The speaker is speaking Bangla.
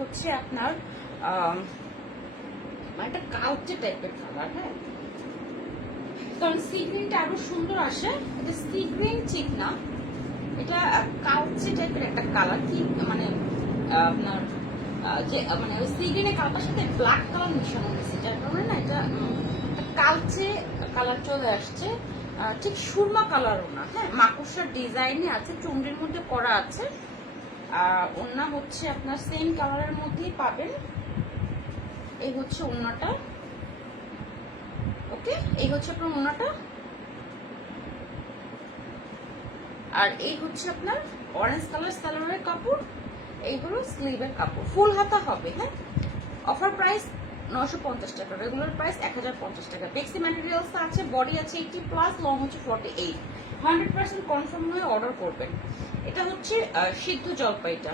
হচ্ছে আপনার একটা কালচে টাইপের কালার। হ্যাঁ, কারণ সি গ্রিনটা আরো সুন্দর আসে। এটা সি গ্রিন ঠিক না, এটা কালচে টাইপের একটা কালার। কি মানে আপনার যে মানে ওই সি গ্রিনের কালারটার সাথে ব্ল্যাক কালার মিশানো হয়েছে, যার কারণে না এটা কালচে কালার চলে আসছে। ঠিক সুরমা কালারও না। হ্যাঁ, মাকড়সার ডিজাইনে আছে, চুন্ডির মধ্যে করা আছে। ওড়না হচ্ছে আপনার সেম কালারের মধ্যেই পাবেন। এই হচ্ছে ওড়নাটা। ওকে, এই হচ্ছে আপনার ওড়নাটা। আর এই হচ্ছে আপনার অরেঞ্জ কালার সালোয়ারের কাপড়, এই হলো স্লিভের কাপড়। ফুল হাতা হবে। হ্যাঁ, অফার প্রাইস 950 টাকা, রেগুলার প্রাইস 1050 টাকা। বেক্সি ম্যাটেরিয়ালস আছে, বডি আছে 80+, লং হচ্ছে 48। 100% কনফার্ম হয়ে অর্ডার করবেন। এটা হচ্ছে সিদ্ধ জলপাইটা।